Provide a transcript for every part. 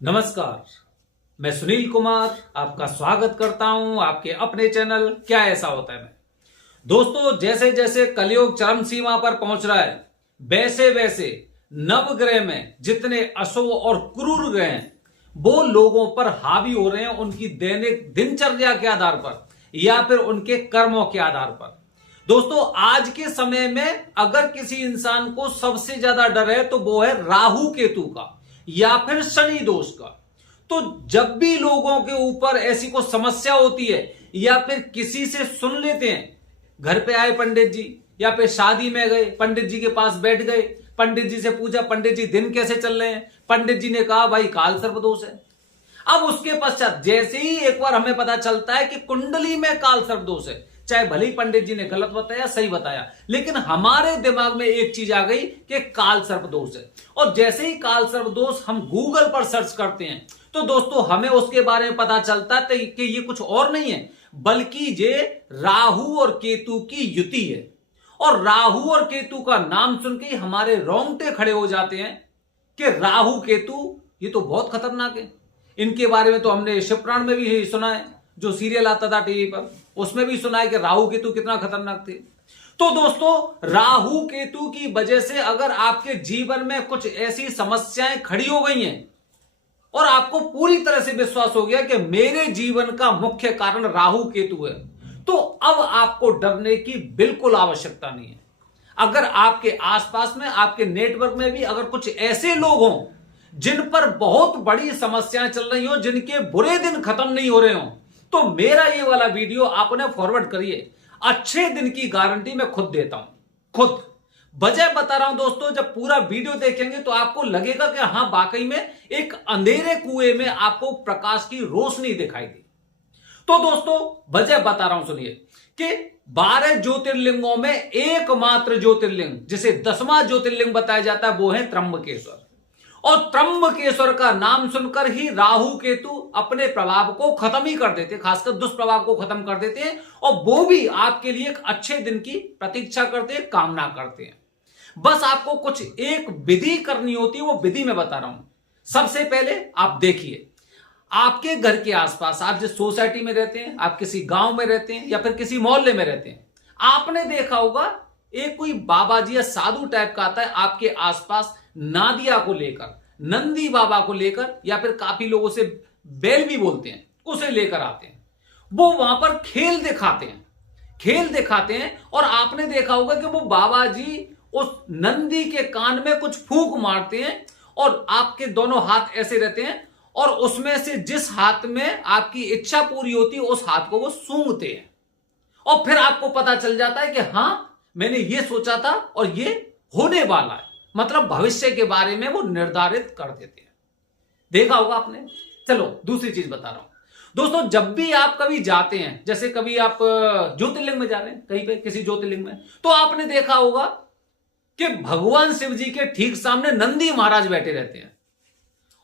नमस्कार। मैं सुनील कुमार आपका स्वागत करता हूं आपके अपने चैनल क्या ऐसा होता है में। दोस्तों, जैसे जैसे कलयुग चरम सीमा पर पहुंच रहा है वैसे वैसे नवग्रह में जितने अशुभ और क्रूर ग्रह हैं वो लोगों पर हावी हो रहे हैं, उनकी दैनिक दिनचर्या के आधार पर या फिर उनके कर्मों के आधार पर। दोस्तों, आज के समय में अगर किसी इंसान को सबसे ज्यादा डर है तो वो है राहु केतु का या फिर शनि दोष का। तो जब भी लोगों के ऊपर ऐसी कोई समस्या होती है या फिर किसी से सुन लेते हैं, घर पे आए पंडित जी या फिर शादी में गए, पंडित जी के पास बैठ गए, पंडित जी से पूछा पंडित जी दिन कैसे चल रहे हैं, पंडित जी ने कहा भाई काल सर्प दोष है। अब उसके पश्चात जैसे ही एक बार हमें पता चलता है कि कुंडली में काल सर्प दोष है, चाहे भले ही पंडित जी ने गलत बताया सही बताया, लेकिन हमारे दिमाग में एक चीज आ गई कि काल सर्प दोष है। और जैसे ही काल सर्प दोष हम गूगल पर सर्च करते हैं तो दोस्तों हमें उसके बारे में पता चलता है कि ये कुछ और नहीं है बल्कि ये राहु और केतु की युति है। और राहु और केतु का नाम सुन के हमारे रोंगटे खड़े हो जाते हैं कि राहु केतु ये तो बहुत खतरनाक है। इनके बारे में तो हमने शिवपुराण में भी सुना है, जो सीरियल आता था टीवी पर उसमें भी सुना है कि राहु केतु कितना खतरनाक थे। तो दोस्तों, राहु केतु की वजह से अगर आपके जीवन में कुछ ऐसी समस्याएं खड़ी हो गई हैं और आपको पूरी तरह से विश्वास हो गया कि मेरे जीवन का मुख्य कारण राहु केतु है, तो अब आपको डरने की बिल्कुल आवश्यकता नहीं है। अगर आपके आसपास में आपके नेटवर्क में भी अगर कुछ ऐसे लोग हों जिन पर बहुत बड़ी समस्याएं चल रही हो, जिनके बुरे दिन खत्म नहीं हो रहे हो, तो मेरा ये वाला वीडियो आपने फॉरवर्ड करिए। अच्छे दिन की गारंटी मैं खुद देता हूं, खुद वजह बता रहा हूं। दोस्तों, जब पूरा वीडियो देखेंगे तो आपको लगेगा कि हां वाकई में एक अंधेरे कुएं में आपको प्रकाश की रोशनी दिखाई दी। तो दोस्तों, वजह बता रहा हूं, सुनिए कि 12 ज्योतिर्लिंगों में एकमात्र ज्योतिर्लिंग जिसे 10वां ज्योतिर्लिंग बताया जाता है वो है त्र्यंबकेश्वर। और त्र्यंबकेश्वर का नाम सुनकर ही राहु केतु अपने प्रभाव को खत्म ही कर देते, खासकर दुष्प्रभाव को खत्म कर देते हैं। और वो भी आपके लिए एक अच्छे दिन की प्रतीक्षा करते हैं, कामना करते हैं। बस आपको कुछ एक विधि करनी होती है, वो विधि मैं बता रहा हूं। सबसे पहले आप देखिए, आपके घर के आसपास आप जिस सोसाइटी में रहते हैं, आप किसी गांव में रहते हैं या फिर किसी मोहल्ले में रहते हैं, आपने देखा होगा एक कोई बाबा जी या साधु टाइप का आता है आपके आसपास नादिया को लेकर, नंदी बाबा को लेकर, या फिर काफी लोगों से बैल भी बोलते हैं, उसे लेकर आते हैं। वो वहां पर खेल दिखाते हैं और आपने देखा होगा कि वो बाबा जी उस नंदी के कान में कुछ फूंक मारते हैं और आपके दोनों हाथ ऐसे रहते हैं और उसमें से जिस हाथ में आपकी इच्छा पूरी होती है उस हाथ को वो सूंघते हैं। और फिर आपको पता चल जाता है कि हां मैंने ये सोचा था और ये होने वाला है, मतलब भविष्य के बारे में वो निर्धारित कर देते हैं। देखा होगा आपने। चलो दूसरी चीज बता रहा हूं दोस्तों, जब भी आप कभी जाते हैं, जैसे कभी आप ज्योतिर्लिंग में जा रहे हैं कहीं पे किसी ज्योतिर्लिंग में, तो आपने देखा होगा कि भगवान शिव जी के ठीक सामने नंदी महाराज बैठे रहते हैं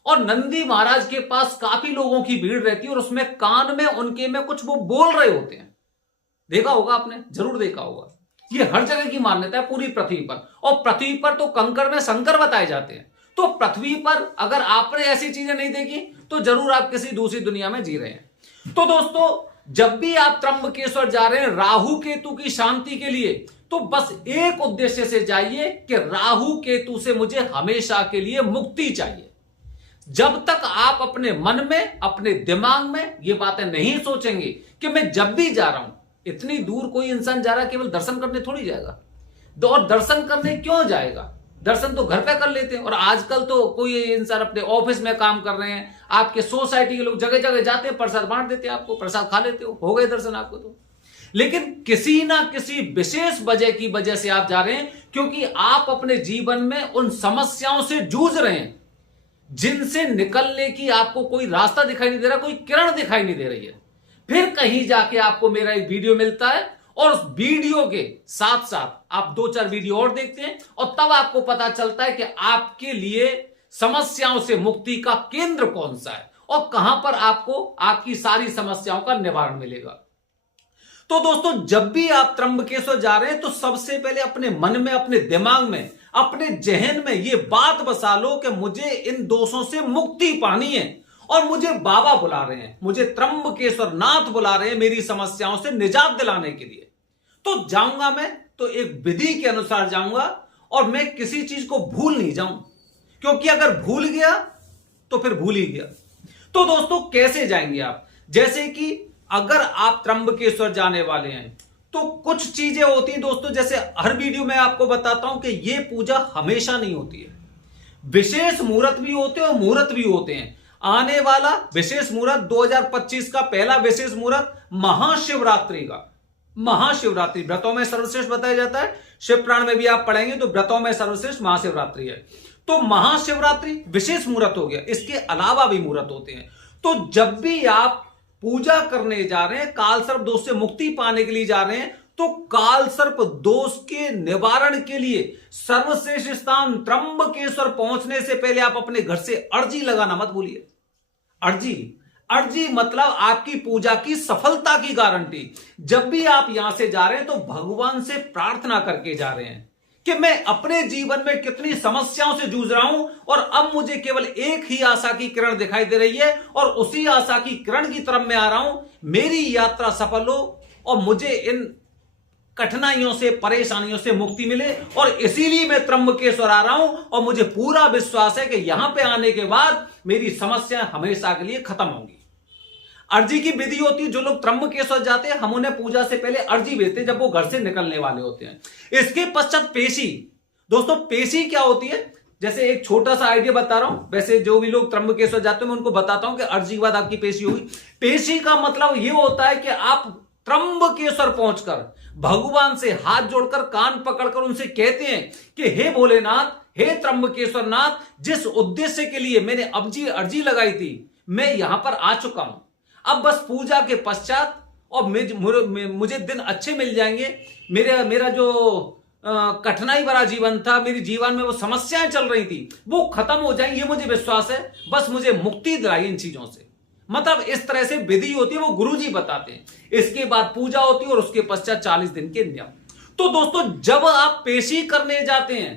और नंदी महाराज के पास काफी लोगों की भीड़ रहती है और उसमें कान में उनके में कुछ वो बोल रहे होते हैं। देखा होगा आपने, जरूर देखा होगा। ये हर जगह की मान्यता है पूरी पृथ्वी पर, और पृथ्वी पर तो कंकर में शंकर बताए जाते हैं। तो पृथ्वी पर अगर आपने ऐसी चीजें नहीं देखी तो जरूर आप किसी दूसरी दुनिया में जी रहे हैं। तो दोस्तों, जब भी आप त्र्यंबकेश्वर जा रहे हैं राहु केतु की शांति के लिए, तो बस एक उद्देश्य से जाइए कि राहु केतु से मुझे हमेशा के लिए मुक्ति चाहिए। जब तक आप अपने मन में, अपने दिमाग में ये बातें नहीं सोचेंगे कि मैं जब भी जा रहा हूं, इतनी दूर कोई इंसान जा रहा है केवल दर्शन करने थोड़ी जाएगा, और दर्शन करने क्यों जाएगा, दर्शन तो घर पे कर लेते हैं। और आजकल तो कोई इंसान अपने ऑफिस में काम कर रहे हैं, आपके सोसाइटी के लोग जगह जगह जाते हैं, प्रसाद बांट देते हैं, आपको प्रसाद खा लेते हो गए दर्शन आपको तो। लेकिन किसी ना किसी विशेष वजह की वजह से आप जा रहे हैं, क्योंकि आप अपने जीवन में उन समस्याओं से जूझ रहे हैं जिनसे निकलने की आपको कोई रास्ता दिखाई नहीं दे रहा, कोई किरण दिखाई नहीं दे रही है। फिर कहीं जाके आपको मेरा एक वीडियो मिलता है और उस वीडियो के साथ साथ आप 2-4 वीडियो और देखते हैं और तब आपको पता चलता है कि आपके लिए समस्याओं से मुक्ति का केंद्र कौन सा है और कहां पर आपको आपकी सारी समस्याओं का निवारण मिलेगा। तो दोस्तों, जब भी आप त्र्यंबकेश्वर जा रहे हैं तो सबसे पहले अपने मन में, अपने दिमाग में अपने जहन में ये बात बसा लो कि मुझे इन दोषों से मुक्ति पानी है और मुझे बाबा बुला रहे हैं, मुझे त्र्यंबकेश्वर नाथ बुला रहे हैं मेरी समस्याओं से निजात दिलाने के लिए। तो जाऊंगा मैं तो एक विधि के अनुसार जाऊंगा और मैं किसी चीज को भूल नहीं जाऊं, क्योंकि अगर भूल गया तो फिर भूल ही गया। तो दोस्तों कैसे जाएंगे आप? जैसे कि अगर आप त्र्यंबकेश्वर जाने वाले हैं तो कुछ चीजें होती हैं दोस्तों, जैसे हर वीडियो में आपको बताता हूं कि यह पूजा हमेशा नहीं होती है, विशेष मुहूर्त भी होते हैं और मुहूर्त भी होते हैं। आने वाला विशेष मुहूर्त 2025 का पहला विशेष मुहूर्त महाशिवरात्रि का, महाशिवरात्रि व्रतों में सर्वश्रेष्ठ बताया जाता है, शिव पुराण में भी आप पढ़ेंगे तो व्रतों में सर्वश्रेष्ठ महाशिवरात्रि है। तो महाशिवरात्रि विशेष मुहूर्त हो गया, इसके अलावा भी मुहूर्त होते हैं। तो जब भी आप पूजा करने जा रहे हैं, काल सर्प दोष से मुक्ति पाने के लिए जा रहे हैं, तो काल सर्प दोष के निवारण के लिए सर्वश्रेष्ठ स्थान त्र्यंबकेश्वर पहुंचने से पहले आप अपने घर से अर्जी लगाना मत भूलिए। अर्जी मतलब आपकी पूजा की सफलता की गारंटी। जब भी आप यहां से जा रहे हैं तो भगवान से प्रार्थना करके जा रहे हैं कि मैं अपने जीवन में कितनी समस्याओं से जूझ रहा हूं और अब मुझे केवल एक ही आशा की किरण दिखाई दे रही है और उसी आशा की किरण की तरफ मैं आ रहा हूं, मेरी यात्रा सफल हो और मुझे इन कठिनाइयों से परेशानियों से मुक्ति मिले। और इसीलिए मैं त्र्यंबकेश्वर आ रहा हूं और मुझे पूरा विश्वास है कि यहां पे आने के बाद मेरी समस्याएं हमेशा के लिए खत्म होंगी। अर्जी की विधि होती है, जो लोग त्र्यंबकेश्वर जाते हैं हम उन्हें पूजा से पहले अर्जी भेजते हैं जब वो घर से निकलने वाले होते हैं। इसके पश्चात पेशी। दोस्तों पेशी क्या होती है? जैसे एक छोटा सा आइडिया बता रहा हूं, वैसे जो भी लोग त्र्यंबकेश्वर जाते हैं मैं उनको बताता हूं कि अर्जी के बाद आपकी पेशी होगी। पेशी का मतलब यह होता है कि आप त्र्यंबकेश्वर पहुंचकर भगवान से हाथ जोड़कर कान पकड़कर उनसे कहते हैं कि हे भोलेनाथ, हे त्र्यंबकेश्वर नाथ, जिस उद्देश्य के लिए मैंने अर्जी लगाई थी मैं यहां पर आ चुका हूं। अब बस पूजा के पश्चात और मुझे दिन अच्छे मिल जाएंगे, मेरा जो कठिनाई भरा जीवन था, मेरे जीवन में वो समस्याएं चल रही थी वो खत्म हो जाएंगी, ये मुझे विश्वास है। बस मुझे मुक्ति दिलाई इन चीजों से। मतलब इस तरह से विधि होती है, वो गुरुजी बताते हैं। इसके बाद पूजा होती है और उसके पश्चात 40 दिन के नियम। तो दोस्तों जब आप पेशी करने जाते हैं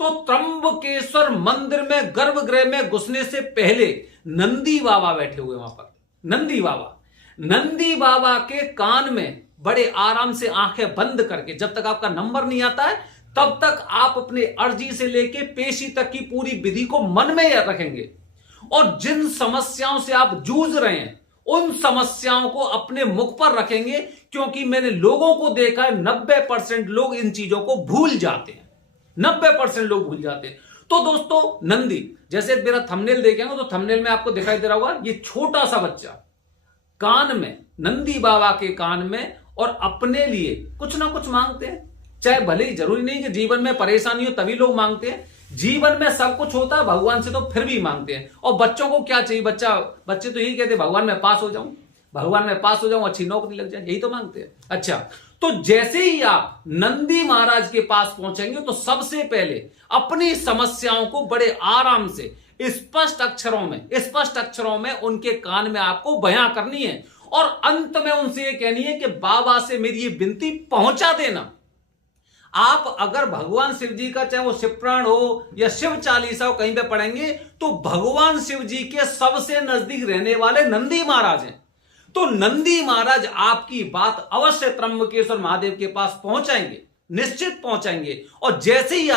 तो त्र्यंबकेश्वर मंदिर में गर्भगृह में घुसने से पहले नंदी बाबा बैठे हुए वहां पर। नंदी बाबा के कान में बड़े आराम से आंखें बंद करके, जब तक आपका नंबर नहीं आता है तब तक आप अपने अर्जी से लेके पेशी तक की पूरी विधि को मन में रखेंगे और जिन समस्याओं से आप जूझ रहे हैं उन समस्याओं को अपने मुख पर रखेंगे, क्योंकि मैंने लोगों को देखा है 90% लोग इन चीजों को भूल जाते हैं। 90% लोग भूल जाते हैं। तो दोस्तों नंदी, जैसे मेरा थंबनेल देखेंगे तो थंबनेल में आपको दिखाई दे रहा होगा ये छोटा सा बच्चा कान में, नंदी बाबा के कान में, और अपने लिए कुछ ना कुछ मांगते हैं। चाहे भले ही जरूरी नहीं कि जीवन में परेशानी हो तभी लोग मांगते हैं, जीवन में सब कुछ होता है भगवान से तो फिर भी मांगते हैं। और बच्चों को क्या चाहिए? बच्चे तो यही कहते हैं भगवान मैं पास हो जाऊं, अच्छी नौकरी लग जाए, यही तो मांगते हैं। अच्छा, तो जैसे ही आप नंदी महाराज के पास पहुंचेंगे तो सबसे पहले अपनी समस्याओं को बड़े आराम से स्पष्ट अक्षरों में उनके कान में आपको बयां करनी है और अंत में उनसे यह कहनी है कि बाबा से मेरी ये विनती पहुंचा देना। आप अगर भगवान शिव जी का, चाहे वो शिव पुराण हो या शिव चालीसा हो, कहीं पे पढ़ेंगे तो भगवान शिव जी के सबसे नजदीक रहने वाले नंदी महाराज हैं। तो नंदी महाराज आपकी बात अवश्य त्र्यंबकेश्वर महादेव के पास पहुंचाएंगे, निश्चित पहुंचाएंगे। और जैसे ही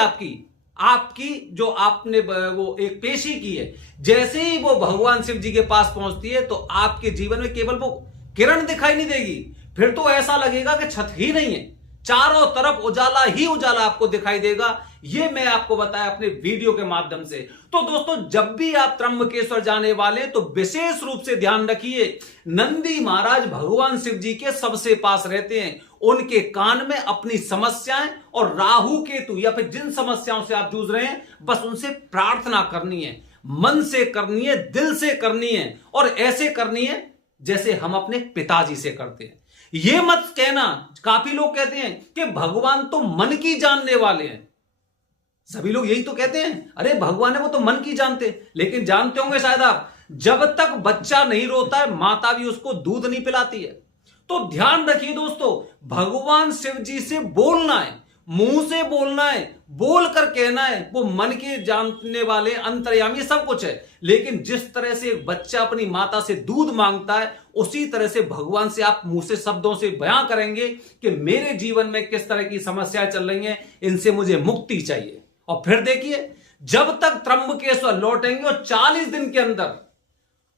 आपकी जो आपने वो एक पेशी की है, जैसे ही वो भगवान शिव जी के पास पहुंचती है तो आपके जीवन में केवल वो किरण दिखाई नहीं देगी, फिर तो ऐसा लगेगा कि छत ही नहीं है, चारों तरफ उजाला ही उजाला आपको दिखाई देगा। ये मैं आपको बताया अपने वीडियो के माध्यम से। तो दोस्तों जब भी आप त्र्यंबकेश्वर जाने वाले तो विशेष रूप से ध्यान रखिए, नंदी महाराज भगवान शिव जी के सबसे पास रहते हैं। उनके कान में अपनी समस्याएं और राहु केतु या फिर जिन समस्याओं से आप जूझ रहे हैं बस उनसे प्रार्थना करनी है, मन से करनी है, दिल से करनी है और ऐसे करनी है जैसे हम अपने पिताजी से करते हैं। ये मत कहना, काफी लोग कहते हैं कि भगवान तो मन की जानने वाले हैं। सभी लोग यही तो कहते हैं, अरे भगवान है वो तो मन की जानते। लेकिन जानते होंगे शायद आप, जब तक बच्चा नहीं रोता है माता भी उसको दूध नहीं पिलाती है। तो ध्यान रखिए दोस्तों, भगवान शिव जी से बोलना है, मुंह से बोलना है, बोल कर कहना है, वो मन के जानने वाले अंतर्यामी सब कुछ है। लेकिन जिस तरह से एक बच्चा अपनी माता से दूध मांगता है, उसी तरह से भगवान से आप मुंह से शब्दों से बयां करेंगे कि मेरे जीवन में किस तरह की समस्याएं चल रही हैं, इनसे मुझे मुक्ति चाहिए। और फिर देखिए, जब तक त्र्यंबकेश्वर लौटेंगे और 40 दिन के अंदर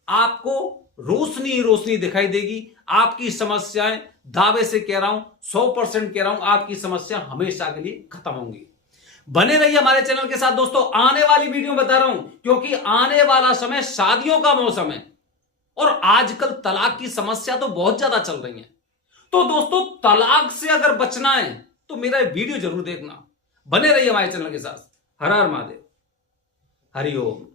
आपको रोशनी ही रोशनी दिखाई देगी। आपकी समस्याएं, दावे से कह रहा हूं, 100% कह रहा हूं, आपकी समस्या हमेशा के लिए खत्म होंगी। बने रहिए हमारे चैनल के साथ दोस्तों। आने वाली वीडियो बता रहा हूं, क्योंकि आने वाला समय शादियों का मौसम है और आजकल तलाक की समस्या तो बहुत ज्यादा चल रही है। तो दोस्तों, तलाक से अगर बचना है तो मेरा वीडियो जरूर देखना। बने रहिए हमारे चैनल के साथ। हर हर महादेव, हरि ओम।